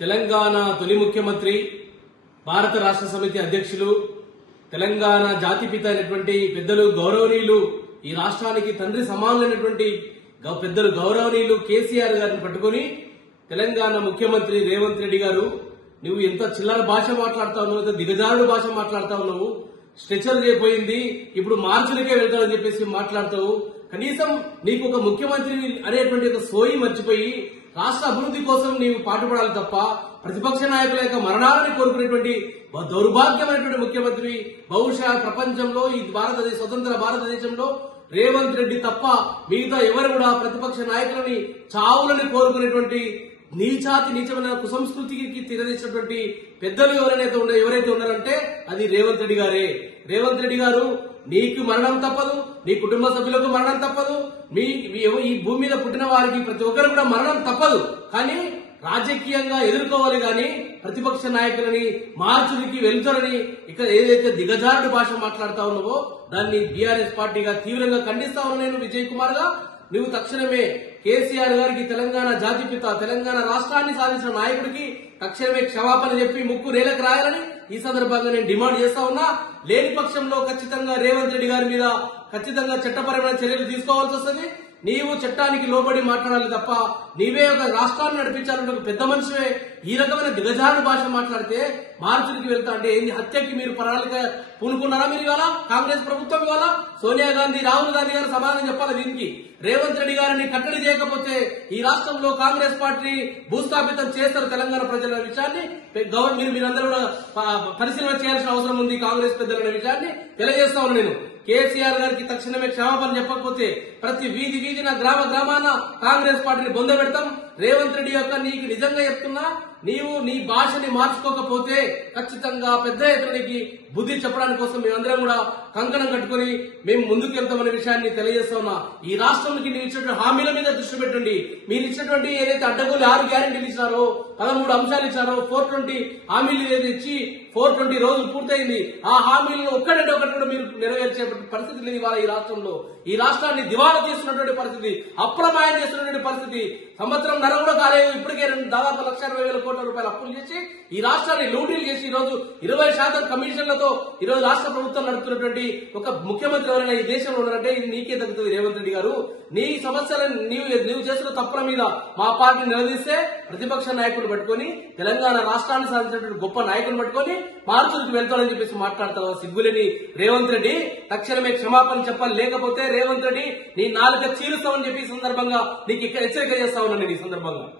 తెలంగాణ తొలి ముఖ్యమంత్రి, భారత రాష్ట్ర సమితి అధ్యక్షులు, తెలంగాణ జాతిపిత అయినటువంటి పెద్దలు గౌరవనీయులు, ఈ రాష్ట్రానికి తండ్రి సమానులైనటువంటి పెద్దలు గౌరవనీయులు కేసీఆర్ గారిని పట్టుకుని తెలంగాణ ముఖ్యమంత్రి రేవంత్ రెడ్డి గారు, నువ్వు ఎంత చిల్లర భాష మాట్లాడుతా ఉన్నావు, ఎంత దిగజారుడు భాష మాట్లాడుతా ఉన్నావు, స్ట్రెచర్ అయిపోయింది, ఇప్పుడు మార్చులకే వెళ్తావని చెప్పేసి మాట్లాడతావు. కనీసం నీకు ఒక ముఖ్యమంత్రి అనేటువంటి ఒక సోయి మర్చిపోయి రాష్ట్ర అభివృద్ధి కోసం నీవు పాటుపడాలి తప్ప ప్రతిపక్ష నాయకుల యొక్క మరణాలని కోరుకునేటువంటి దౌర్భాగ్యమైనటువంటి ముఖ్యమంత్రి బహుశా ప్రపంచంలో ఈ స్వతంత్ర భారతదేశంలో రేవంత్ రెడ్డి తప్ప మిగతా ఎవరు కూడా ప్రతిపక్ష నాయకులని చావులని కోరుకునేటువంటి నీచమైన కుసంస్కృతికి తిరగేసినటువంటి పెద్దలు ఎవరైతే ఉన్నారంటే అది రేవంత్ రెడ్డి గారే. రేవంత్ రెడ్డి గారు, నీకు మరణం తప్పదు, నీ కుటుంబ సభ్యులకు మరణం తప్పదు, ఈ భూమి మీద పుట్టిన వారికి ప్రతి ఒక్కరు కూడా మరణం తప్పదు. కానీ రాజకీయంగా ఎదుర్కోవాలి గాని ప్రతిపక్ష నాయకులని మార్చుడికి వెళ్తారని ఇక్కడ ఏదైతే దిగజారుడు భాష మాట్లాడుతా ఉన్నావో దాన్ని బీఆర్ఎస్ పార్టీగా తీవ్రంగా ఖండిస్తా ఉన్నా. నేను విజయ్ కుమార్ గా నువ్వు తక్షణమే కేసీఆర్ గారికి, తెలంగాణ జాతిపిత, తెలంగాణ రాష్ట్రాన్ని సాధించిన నాయకుడికి తక్షణమే క్షమాపణ చెప్పి ముక్కు నేలకు రాయాలని ఈ సందర్భంగా నేను డిమాండ్ చేస్తా ఉన్నా. లేని పక్షంలో ఖచ్చితంగా రేవంత్ రెడ్డి గారి మీద ఖచ్చితంగా చట్టపరమైన చర్యలు తీసుకోవాల్సి వస్తుంది. నీవు చట్టానికి లోబడి మాట్లాడాలి తప్ప నీవే ఒక రాష్ట్రాన్ని నడిపించాలంటే ఒక పెద్ద మనిషివే ఈ రకమైన దిగజారుడు భాష మాట్లాడితే మార్చుడికి వెళ్తా అంటే ఏంది? హత్యకి మీరు ప్రణాళిక పూనుకున్నారా? మీరు ఇవాళ కాంగ్రెస్ ప్రభుత్వం ఇవాళ సోనియా గాంధీ, రాహుల్ గాంధీ గారు సమాధానం చెప్పాలి దీనికి. రేవంత్ రెడ్డి గారిని కట్టడి చేయకపోతే ఈ రాష్ట్రంలో కాంగ్రెస్ పార్టీ భూస్థాపితం చేస్తారు తెలంగాణ ప్రజల విషయాన్ని మీరందరూ కూడా పరిశీలన చేయాల్సిన అవసరం ఉంది. కాంగ్రెస్ పెద్దలనే విషయాన్ని తెలియజేస్తా ఉన్నా. నేను కేసీఆర్ గారికి తక్షణమే క్షమాపణ చెప్పకపోతే ప్రతి వీధిన గ్రామాన కాంగ్రెస్ పార్టీని బొంద పెడతాం. రేవంత్ రెడ్డి యొక్క నీకు నిజంగా చెప్తున్నా, నీవు నీ భాషని మార్చుకోకపోతే ఖచ్చితంగా పెద్ద ఎత్తునకి బుద్ధి చెప్పడానికి కోసం మేమందరం కూడా కంకణం కట్టుకుని మేము ముందుకు వెళ్తామనే విషయాన్ని తెలియజేస్తా ఉన్నా. ఈ రాష్ట్రానికి మీరు ఇచ్చినటువంటి హామీల మీద దృష్టి పెట్టండి. మీరు ఇచ్చినటువంటి ఏదైతే అడ్డగోలు 6 గ్యారెంటీలు ఇచ్చారో, 13 అంశాలు ఇచ్చారో, 420 హామీలు ఏదైతే ఇచ్చి 420 రోజులు పూర్తయింది. ఆ హామీలను ఒక్కడంటే ఒకటి కూడా మీరు నెరవేర్చే పరిస్థితి లేదు ఇవాళ ఈ రాష్ట్రంలో. ఈ రాష్ట్రాన్ని దివాలా చేస్తున్నటువంటి పరిస్థితి, అప్రమాయం చేస్తున్నటువంటి పరిస్థితి. సంవత్సరం నర కూడా కాలేదు, ఇప్పటికే దాదాపు 1,60,000 కోట్ల రూపాయలు అప్పులు చేసి ఈ రాష్ట్రాన్ని లూటీలు చేసి ఈ రోజు 20% కమిషన్లతో ఈ రోజు రాష్ట్ర ప్రభుత్వం నడుపుతున్నటువంటి ఒక ముఖ్యమంత్రి ఎవరైనా ఈ దేశంలో ఉన్నారంటే ఇది నీకే తగ్గుతుంది. రేవంత్ రెడ్డి గారు, నీ సమస్యలను నీవు చేసిన తప్పుల మీద మా పార్టీ నిలదీస్తే ప్రతిపక్ష నాయకులు పట్టుకొని తెలంగాణ రాష్ట్రాన్ని సాధించినటువంటి గొప్ప నాయకులు పట్టుకొని మార్చులకు వెళ్తారని చెప్పేసి మాట్లాడతారు. సిగ్గులేని రేవంత్ రెడ్డి, తక్షణమే క్షమాపణ చెప్పాలి. లేకపోతే రేవంత్ రెడ్డి నీ నాలుక చీరుస్తామని చెప్పి ఈ సందర్భంగా నీకు హెచ్చరిక చేస్తా ఉన్నాను. ఈ సందర్భంగా